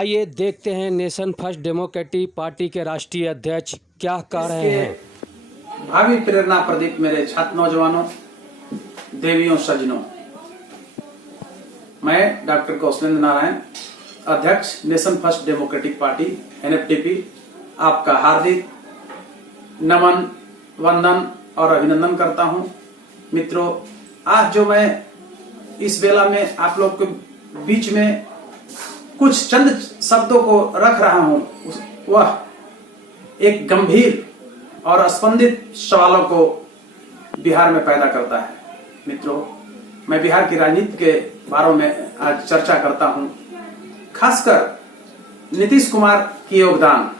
आइए देखते हैं नेशन फर्स्ट डेमोक्रेटिक पार्टी के राष्ट्रीय अध्यक्ष क्या कह रहे हैं। भावी प्रेरणा प्रदीप मेरे छात्र नौजवानों, देवियों, सज्जनों, मैं डॉक्टर कौशलेंद्र नारायण, अध्यक्ष nation first democratic party NFDP, आपका हार्दिक नमन, वंदन और अभिनंदन करता हूं। मित्रों, आज जो मैं इस वेला में आप लोग के बीच में कुछ चंद शब्दों को रख रहा हूं, वह एक गंभीर और स्पंदित सवालों को बिहार में पैदा करता है। मित्रों, मैं बिहार की राजनीति के बारे में आज चर्चा करता हूं। खासकर नीतीश कुमार की योगदान,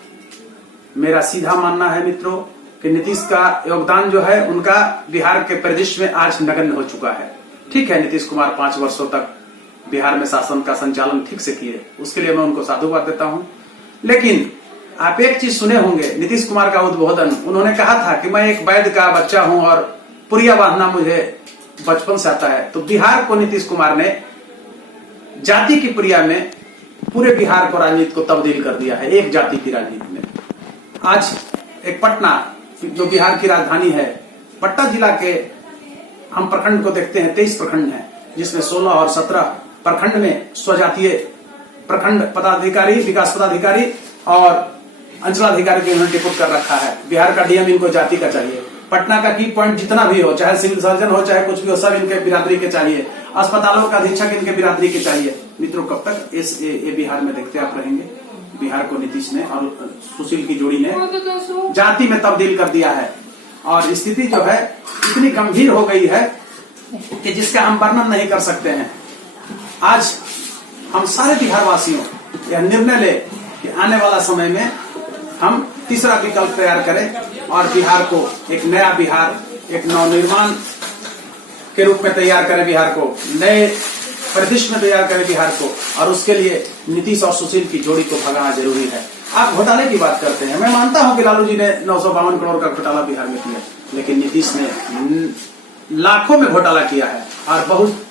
मेरा सीधा मानना है मित्रों कि नीतीश का योगदान जो है उनका बिहार के परिदृश्य में आज नगण्य हो चुका है। ठीक है, नीतीश कुमार 5 वर्षों तक बिहार में शासन का संचालन ठीक से किए, उसके लिए मैं उनको साधुवाद देता हूं। लेकिन आप एक चीज सुने होंगे, नीतीश कुमार का उद्बोधन, उन्होंने कहा था कि मैं एक वैद्य का बच्चा हूं और पुरिया बांधना मुझे बचपन से आता है। तो बिहार को नीतीश कुमार ने जाति की पुरिया में पूरे बिहार को राजनीति को तब्दील कर दिया है, एक जाति की राजनीति में। आज एक पटना जो बिहार की राजधानी है, पटना जिला के हम प्रखंड को देखते हैं, 23 प्रखंड हैं, जिसमें 16 और 17 प्रखंड में स्वजातीय प्रखंड पदाधिकारी, विकास पदाधिकारी और अंचलाधिकारी को इन्होंने डिप्यूट कर रखा है। बिहार का डीएम इनको जाति का चाहिए। पटना का की पॉइंट जितना भी हो, चाहे सिविल सर्जन हो, चाहे कुछ भी हो, सब इनके बिरादरी के चाहिए। अस्पतालों का अधीक्षक इनके बिरादरी के चाहिए। मित्रों, कब तक ये बिहार में देखते आप रहेंगे? बिहार को नीतीश ने और सुशील की जोड़ी ने जाति में तब्दील कर दिया है और स्थिति जो है इतनी गंभीर हो गई है कि जिसका हम वर्णन नहीं कर सकते हैं। आज हम सारे बिहार वासियों यह निर्णय ले कि आने वाला समय में हम तीसरा विकल्प तैयार करें और बिहार को एक नया बिहार, एक नवनिर्माण के रूप में तैयार करें, बिहार को नए परिदृश्य में तैयार करें बिहार को। और उसके लिए नीतीश और सुशील की जोड़ी को भगाना जरूरी है। आप घोटाले की बात करते हैं, मैं मानता हूं कि लालू जी ने 952 करोड़ का घोटाला बिहार में किया, लेकिन नीतीश ने लाखों में घोटाला किया है और बहुत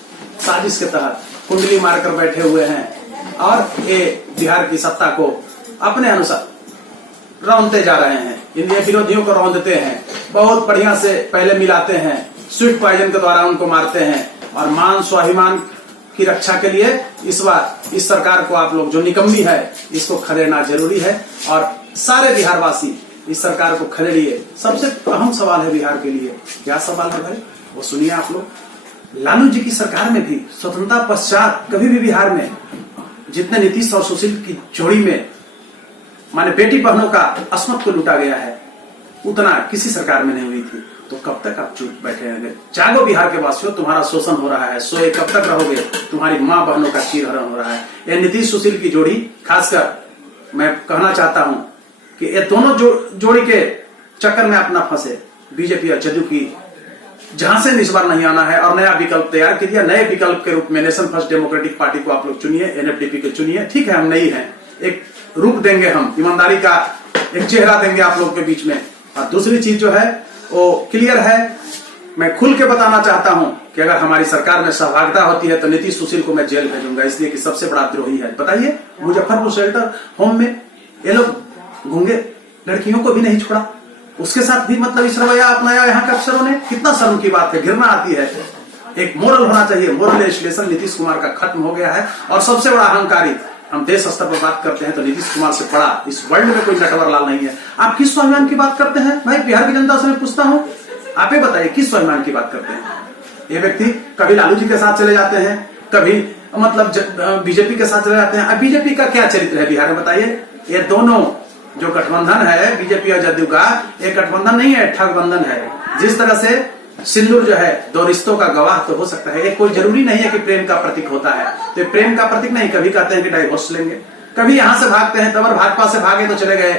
साजिश के तहत कुंडली मारकर बैठे हुए हैं और ये बिहार की सत्ता को अपने अनुसार रौंदते जा रहे हैं। इनके विरोधियों को रौंदते हैं, बहुत बढ़िया से पहले मिलाते हैं, स्वीट पॉइजन के द्वारा उनको मारते हैं और मान स्वाभिमान की रक्षा के लिए इस बार इस सरकार को आप लोग जो निकम्मी है इसको खदेड़ना जरूरी है और सारे बिहार वासी इस सरकार को खदेड़िए। सबसे अहम सवाल है बिहार के लिए, क्या सवाल है भाई, वो सुनिए आप लोग। लालू जी की सरकार में भी स्वतंत्रता पश्चात कभी भी बिहार में जितने नीतीश और सुशील की जोड़ी में माने बेटी बहनों का अस्मत को लूटा गया है, उतना किसी सरकार में नहीं हुई थी। तो कब तक आप चुप बैठे रहेंगे? जागो बिहार के वासियों, तुम्हारा शोषण हो रहा है, सोए कब तक रहोगे? तुम्हारी माँ बहनों का चीरहरण हो रहा है। ये नीतीश सुशील की जोड़ी, खासकर मैं कहना चाहता हूं कि ये दोनों जोड़ी के चक्कर में अपना फंसे बीजेपी और जदयू की जहां से इस बार नहीं आना है और नया विकल्प तैयार कर दिया। नए विकल्प के रूप में नेशन फर्स्ट डेमोक्रेटिक पार्टी को आप लोग चुनिए, NFDP को चुनिए। ठीक है, हम नहीं हैं, एक रूप देंगे, हम ईमानदारी का एक चेहरा देंगे आप लोग के बीच में। और दूसरी चीज जो है वो क्लियर है, मैं खुल के बताना चाहता हूं कि अगर हमारी सरकार में सहभागिता होती है तो नीतीश सुशील को मैं जेल भेजूंगा, इसलिए कि सबसे बड़ा द्रोही है। बताइए, मुजफ्फरपुर शेल्टर होम में ये लोग घूंगे लड़कियों को भी नहीं छोड़ा, उसके साथ भी मतलब इस रवैया अपनाया यहाँ के अफसरों ने। कितना शर्म की बात है, घृणा आती है। एक मोरल होना चाहिए, मोरल लेजिस्लेशन नीतीश कुमार का खत्म हो गया है। और सबसे बड़ा अहंकारी, हम देश स्तर पर बात करते हैं तो नीतीश कुमार से बड़ा इस वर्ल्ड में कोई नटवरलाल नहीं है। आप किस स्वाभिमान की बात करते हैं भाई? बिहार की जनता से मैं पूछता हूं, आप ही बताइए किस स्वाभिमान की बात करते हैं? ये व्यक्ति कभी लालू जी के साथ चले जाते हैं, कभी मतलब बीजेपी के साथ चले जाते हैं। अब बीजेपी का क्या चरित्र है बिहार में बताइए? ये दोनों जो गठबंधन है बीजेपी और जदयू का, एक गठबंधन नहीं है, ठगबंधन है। जिस तरह से सिंदूर जो है दो रिश्तों का गवाह तो हो सकता है, ये कोई जरूरी नहीं है कि प्रेम का प्रतीक होता है। तो प्रेम का प्रतीक नहीं, कभी कहते हैं कि डाइवोर्स लेंगे, कभी यहां से भागते हैं, तब भाजपा से भागे तो चले गए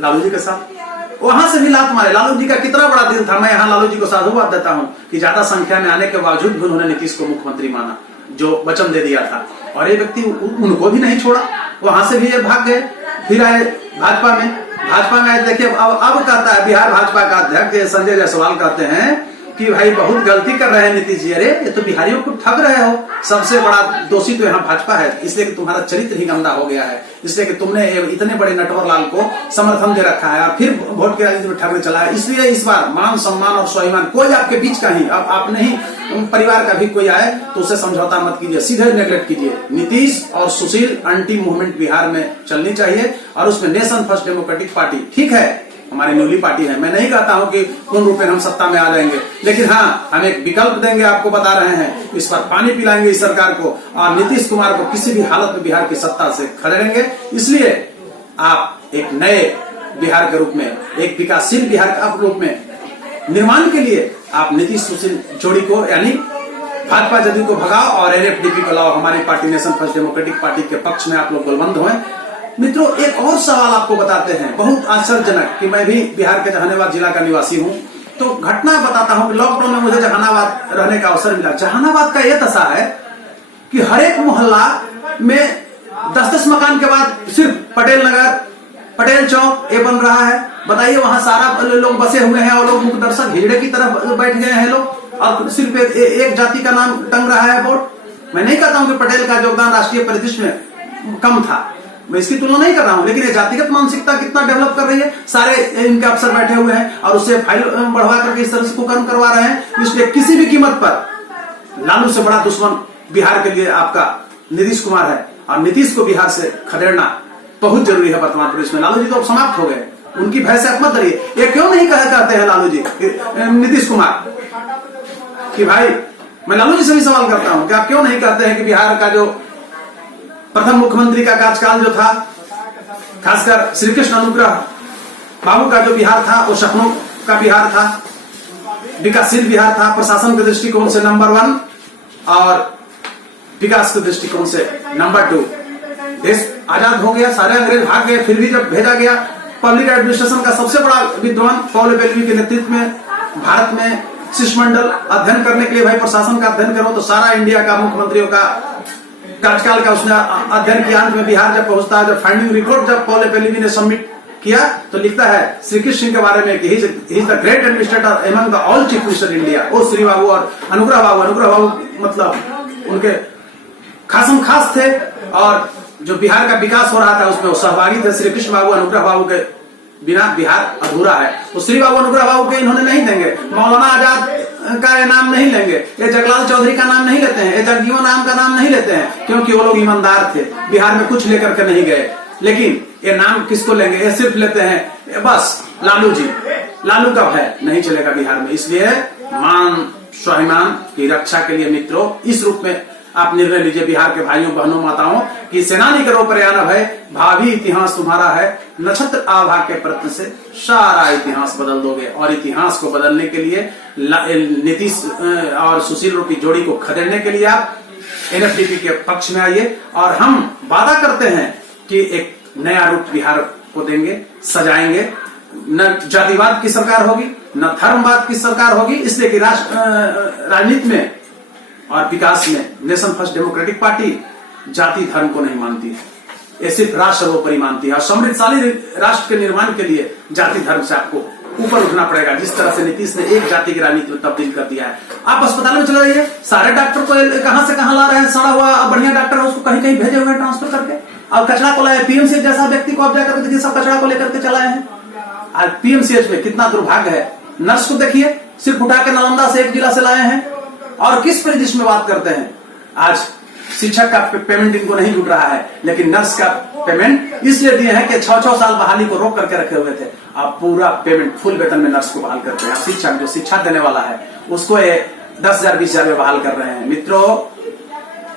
लालू जी के साथ, वहां से भी लात मारे। लालू जी का कितना बड़ा दिल था, मैं यहाँ लालू जी को साधुवाद देता हूँ कि ज्यादा संख्या में आने के बावजूद भी उन्होंने नीतीश को मुख्यमंत्री माना, जो वचन दे दिया था। और ये व्यक्ति उनको भी नहीं छोड़ा, वहां से भी ये भाग गए, फिर आए भाजपा में। भाजपा में देखिए अब कहता है बिहार भाजपा का अध्यक्ष संजय जायसवाल कहते हैं कि भाई बहुत गलती कर रहे हैं नीतीश जी, अरे ये तो बिहारियों को ठग रहे हो। सबसे बड़ा दोषी तो यहाँ भाजपा है, इसलिए कि तुम्हारा चरित्र ही गंदा हो गया है, इसलिए कि तुमने इतने बड़े नटवर लाल को समर्थन दे रखा है और फिर वोट के राजनीति में ठगने चला है। इसलिए इस बार मान सम्मान और स्वाभिमान कोई आपके बीच का ही, अब आप नहीं परिवार का भी कोई आए तो उसे समझौता मत कीजिए, सीधे नेगलेक्ट कीजिए। नीतीश और सुशील एंटी मूवमेंट बिहार में चलनी चाहिए और उसमें नेशन फर्स्ट डेमोक्रेटिक पार्टी, ठीक है हमारी न्यूली पार्टी है, मैं नहीं कहता हूं कि पूर्ण रूप में हम सत्ता में आ जाएंगे, लेकिन हाँ हम एक विकल्प देंगे, आपको बता रहे हैं, इस पर पानी पिलाएंगे इस सरकार को और नीतीश कुमार को किसी भी हालत में बिहार की सत्ता से खदेड़ेंगे। इसलिए आप एक नए बिहार के रूप में, एक विकासशील बिहार के रूप में निर्माण के लिए आप नीतीश सुशील जोड़ी को यानी भाजपा जदयू को भगाओ और एनएफडीपी को लाओ, हमारी party nation first democratic party के पक्ष में आप लोग गोलबंद हुए। मित्रों एक और सवाल आपको बताते हैं, बहुत आश्चर्यजनक, कि मैं भी बिहार के जहानाबाद जिला का निवासी हूं, तो घटना बताता हूं कि लॉकडाउन में मुझे जहानाबाद रहने का अवसर मिला। जहानाबाद का यह दशा है कि हर एक मोहल्ला में 10-10 मकान के बाद सिर्फ पटेल नगर, पटेल चौक ये बन रहा है। बताइए वहां सारा लोग बसे हुए हैं और लोग मुख्य दर्शक हिजड़े की तरफ बैठ गए हैं लोग, और सिर्फ एक जाति का नाम टंग रहा है बोर्ड। मैं नहीं कहता हूं कि पटेल का योगदान राष्ट्रीय परिदृश्य में कम था, मैं इसकी तुलना नहीं कर रहा हूं, लेकिन ये जातिगत मानसिकता कितना डेवलप कर रही है। सारे इनके अफसर बैठे हुए हैं और उससे फाइल बढ़वा करके इस तरह से कुकर्म करवा रहे हैं। इसलिए किसी भी कीमत पर लालू से बड़ा दुश्मन बिहार के लिए आपका नीतीश कुमार है और नीतीश को बिहार से खदेड़ना बहुत जरूरी है वर्तमान परिस्थिति में। लालू जी तो अब समाप्त हो गए, उनकी भय से आप मत डरिए। ये क्यों नहीं कहते हैं लालू जी, नीतीश कुमार कि भाई, मैं लालू जी से भी सवाल करता हूं कि आप क्यों नहीं कहते हैं कि बिहार का जो प्रथम मुख्यमंत्री का कार्यकाल जो था, खासकर श्री कृष्ण अनुग्रह बाबू का जो बिहार था वो सपनों का बिहार था, विकासशील बिहार था, प्रशासन के दृष्टिकोण से नंबर 1 और विकास के दृष्टिकोण से नंबर 2। देश आजाद हो गया, सारे अंग्रेज भाग गए, फिर भी जब भेजा गया पब्लिक एडमिनिस्ट्रेशन का सबसे बड़ा विद्वान पॉल बेलवी के नेतृत्व में भारत में शिष्टमंडल अध्ययन करने के लिए, भाई प्रशासन का अध्ययन करो, तो सारा इंडिया का मुख्यमंत्रियों का कार्यकाल का उसने अध्ययन किया। अंत में बिहार जब पहुंचता है, जब फाइंडिंग रिपोर्ट जब पॉल बेलवी ने सबमिट किया तो लिखता है श्री कृष्ण सिंह के बारे में कि he is the great administrator among the all chief minister India. ओ श्री बाबू और अनुग्रह बाबू मतलब उनके खासम खास थे और जो बिहार का विकास हो रहा था उसमें वो सहभागी थे। श्री कृष्ण बाबू अनुग्रह बाबू के बिना बिहार अधूरा है। तो श्री बाबू अनुग्रह बाबू के इन्होंने नहीं देंगे, मौलाना आजाद का नाम नहीं लेंगे, ये जगलाल चौधरी का नाम नहीं लेते हैं, ये जगजीवन राम का नाम नहीं लेते हैं, क्योंकि वो लोग ईमानदार थे, बिहार में कुछ लेकर के नहीं गए। लेकिन ये नाम किसको लेंगे, ये सिर्फ लेते हैं बस लालू जी। लालू का भय नहीं चलेगा बिहार में। इसलिए मान स्वाभिमान की रक्षा के लिए मित्रों इस रूप में आप निर्णय लीजिए बिहार के भाइयों बहनों माताओं कि सेनानी करो प्रयाण भय, भावी इतिहास तुम्हारा है, नक्षत्र आभा के प्रश्न से सारा इतिहास बदल दोगे। और इतिहास को बदलने के लिए नीतीश और सुशील रूपी जोड़ी को खदेड़ने के लिए आप एनएफडीपी के पक्ष में आइए और हम वादा करते हैं कि एक नया रूप बिहार को देंगे, सजाएंगे। न जातिवाद की सरकार होगी, न धर्मवाद की सरकार होगी। इसलिए कि राजनीति में और विकास में नेशन फर्स्ट डेमोक्रेटिक पार्टी जाति धर्म को नहीं मानती है, ये सिर्फ राष्ट्र सर्वोपरि मानती है। और समृद्धशाली राष्ट्र के निर्माण के लिए जाति धर्म से आपको ऊपर उठना पड़ेगा, जिस तरह से नीतीश ने एक जाति की राजनीति में तब्दील कर दिया है। आप अस्पताल में चले जाइए, सारे डॉक्टर को कहां से कहां ला रहे हैं, सड़ा हुआ बढ़िया डॉक्टर है उसको कहीं कहीं भेजे हुए ट्रांसफर करके, और कचरा को लाए पीएमसीएच जैसा व्यक्ति को आप जाकर देखिए, सब कचरा को लेकर के चलाए हैं। आज पीएमसीएच में कितना दुर्भाग्य है, नर्स को देखिए सिर्फ उठा के नालंदा से एक जिला से लाए हैं। और किस परिदृश्य में बात करते हैं, आज शिक्षक का पेमेंट इनको नहीं जुट रहा है, लेकिन नर्स का पेमेंट इसलिए दिए हैं कि 6-6 साल बहाली को रोक करके रखे हुए थे। अब पूरा पेमेंट फुल वेतन में नर्स को बहाल करते हैं। शिक्षक जो शिक्षा देने वाला है उसको 10,000-20,000 में बहाल कर रहे हैं। मित्रों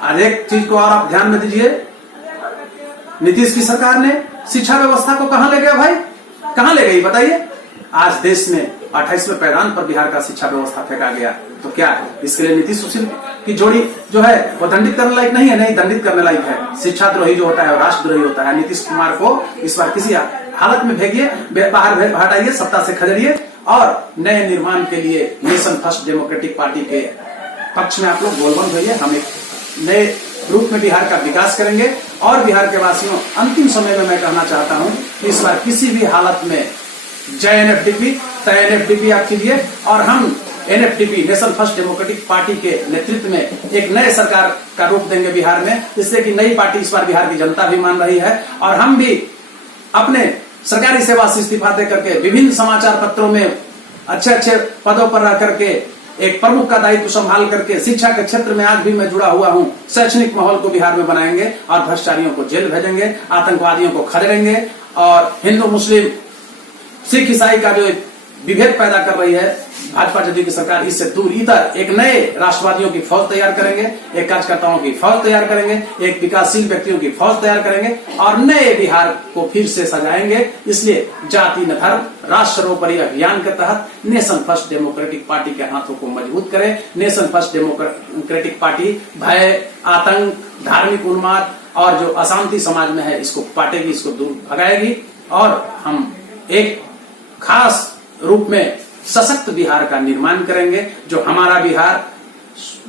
आज एक चीज को और आप ध्यान में दीजिए, नीतीश की सरकार ने शिक्षा व्यवस्था को कहां ले गया भाई, कहां ले गई बताइए। आज देश में 28वें पैदान पर बिहार का शिक्षा व्यवस्था फेंका गया, तो क्या है इसके लिए नीतीश सुशील की जोड़ी जो है वो दंडित करने लायक नहीं है, नहीं दंडित करने लायक है। शिक्षाद्रोही जो होता है वो राष्ट्रद्रोही होता है। नीतीश कुमार को इस बार किसी हालत में भेजिए, बाहर हटाइए, सत्ता से खदेड़िए और नए निर्माण के लिए नेशन फर्स्ट डेमोक्रेटिक पार्टी के पक्ष में आप लोग गोलबंद होइए। हम एक नए रूप में बिहार का विकास करेंगे। और बिहार के वासियों अंतिम समय में मैं कहना चाहता हूं कि इस बार किसी भी हालत में जय एनएफडीपी, तय एनएफडीपी आप कीजिए और हम एनएफडीपी नेशनल फर्स्ट डेमोक्रेटिक पार्टी के नेतृत्व में एक नए सरकार का रूप देंगे बिहार में, जिससे कि नई पार्टी इस बार बिहार की जनता भी मान रही है। और हम भी अपने सरकारी सेवा से इस्तीफा दे करके विभिन्न समाचार पत्रों में अच्छे अच्छे पदों पर रह करके एक प्रमुख का दायित्व संभाल करके शिक्षा के क्षेत्र में आज भी मैं जुड़ा हुआ हूं। शैक्षणिक माहौल को बिहार में बनाएंगे और भ्रष्टाचारियों को जेल भेजेंगे, आतंकवादियों को खदेड़ेंगे और हिंदू मुस्लिम सिख ईसाई का जो विभेद पैदा कर रही है भाजपा जदयू की सरकार, इससे दूर इधर एक नए राष्ट्रवादियों की फौज तैयार करेंगे, एक कार्यकर्ताओं की फौज तैयार करेंगे, एक विकासशील व्यक्तियों की फौज तैयार करेंगे और नए बिहार को फिर से सजाएंगे। इसलिए जाति न धर्म राष्ट्र सर्वोपरि अभियान के तहत नेशनल फर्स्ट डेमोक्रेटिक पार्टी के हाथों को मजबूत करें। नेशनल फर्स्ट डेमोक्रेटिक पार्टी भय, आतंक, धार्मिक उन्माद और जो अशांति समाज में है इसको पाटेगी, इसको दूर भगाएगी और हम एक खास रूप में सशक्त बिहार का निर्माण करेंगे। जो हमारा बिहार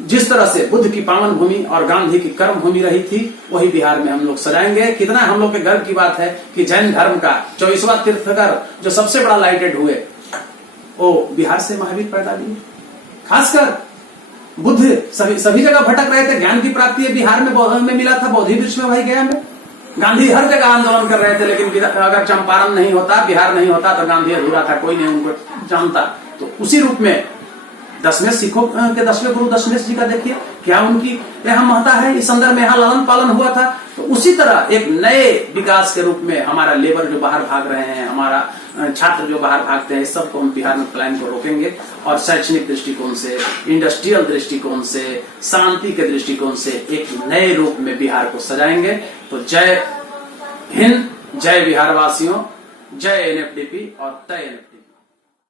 जिस तरह से बुद्ध की पावन भूमि और गांधी की कर्म भूमि रही थी, वही बिहार में हम लोग सजाएंगे। कितना हम लोग के गर्व की बात है कि जैन धर्म का 24वां तीर्थंकर जो सबसे बड़ा लाइटेड हुए वो बिहार से महावीर पैदा हुए। खासकर बुद्ध सभी जगह भटक रहे थे, ज्ञान की प्राप्ति बिहार में मिला था, बौद्धि वृक्ष में, वही गया में। गांधी हर जगह आंदोलन कर रहे थे, लेकिन अगर चंपारण नहीं होता, बिहार नहीं होता तो गांधी अधूरा था, कोई नहीं उनको जानता। तो उसी रूप में दशमेश सिखों के 10वें गुरु दशमेश जी का देखिए क्या उनकी यहाँ महत्ता है, इस संदर्भ में यहाँ लालन पालन हुआ था। तो उसी तरह एक नए विकास के रूप में हमारा लेबर जो बाहर भाग रहे हैं, हमारा छात्र जो बाहर भागते हैं, इस सबको हम बिहार में प्लान को रोकेंगे और शैक्षणिक दृष्टिकोण से, इंडस्ट्रियल दृष्टिकोण से, शांति के दृष्टिकोण से एक नए रूप में बिहार को सजाएंगे। तो जय हिंद, जय बिहार वासियों, जय एनएफडीपी और तय एनएफडीपी।